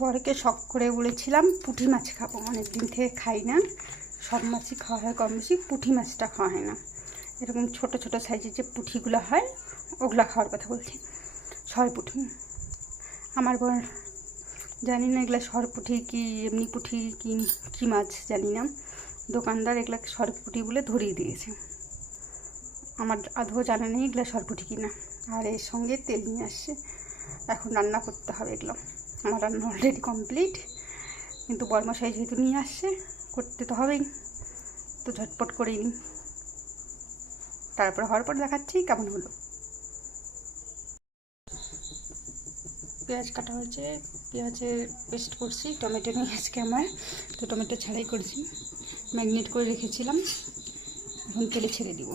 বরকে শখ করে বলেছিলাম পুঁটি মাছ খাবো, অনেক দিন থেকে খাই না। সব মাছই খাওয়া হয় কম বেশি, পুঁটি মাছটা খাওয়া হয় না। এরকম ছোট ছোট সাইজের যে পুঁটিগুলো হয় ওগুলো খাওয়ার কথা বলছি, সরপুঁটি। আমার বর জানি না এগুলো সরপুঁটি কি এমনি পুঁটি কি কী মাছ জানি না, দোকানদার এগুলো সরপুঁটি বলে ধরিয়ে দিয়েছে। আমার আদৌ জানা নেই এগুলো সরপুঁটি কিনা। আর এর সঙ্গে তেল নিয়ে আসছে, এখন রান্না করতে হবে এগুলো। আমার রান্না অলরেডি কমপ্লিট, কিন্তু বরমশাই যেহেতু নিয়ে আসছে করতে তো হবেই, তো ঝটপট করেই নিই। তারপর হওয়ার পর দেখাচ্ছি কেমন হলো। পেঁয়াজ কাটা হয়েছে, পেঁয়াজের পেস্ট করছি। টমেটো নিয়ে আজকে আমার, তো টমেটো ছাড়াই করেছি, ম্যারিনেট করে রেখেছিলাম। এখন তেলে ছেড়ে দিব।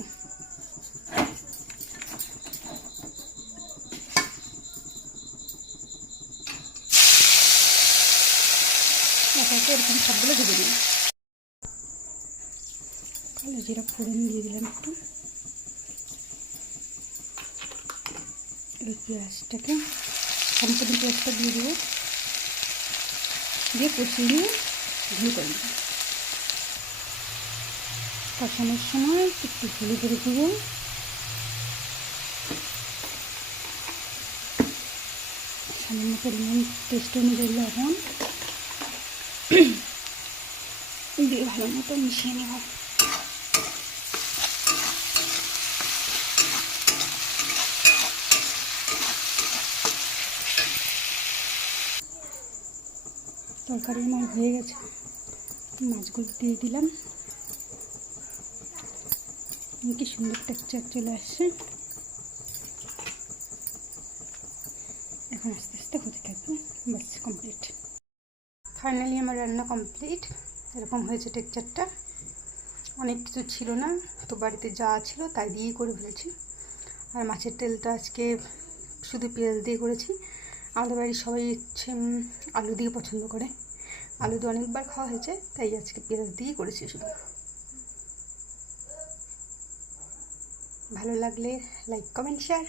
এরকম সবগুলো ভেজে দিই। কালো জিরা ফোড়ন দিয়ে দিলাম একটু। এই পেঁয়াজটাকে সম্পূর্ণ পেঁয়াজটা দিয়ে দেবো, দিয়ে কষিয়ে নিয়ে ঘি করে দেবো। কষানোর সময় একটু হলুদ করে দেবো, সামান্য পরিমাণ টেস্ট অনুযায়ী লবণ দিয়ে ভালো মতো মিশিয়ে নেব। তরকারি আমার হয়ে গেছে, মাছগুলো দিয়ে দিলাম। কি সুন্দর টেক্সচার চলে আসছে। এখন আস্তে আস্তে হতে থাকবে, বাস কমপ্লিট। ফাইনালি আমার রান্না কমপ্লিট। এরকম হয়েছে টেক্সচারটা। অনেক কিছু ছিল না, তো বাড়িতে যা ছিল তাই দিয়েই করে ফেলেছি। আর মাছের তেলটা আজকে শুধু পেঁয়াজ দিয়ে করেছি। আমাদের বাড়ির সবাই হচ্ছে আলু দিয়ে পছন্দ করে, আলু দিয়ে অনেকবার খাওয়া হয়েছে, তাই আজকে পেঁয়াজ দিয়েই করেছি শুধু। ভালো লাগলে লাইক কমেন্ট শেয়ার।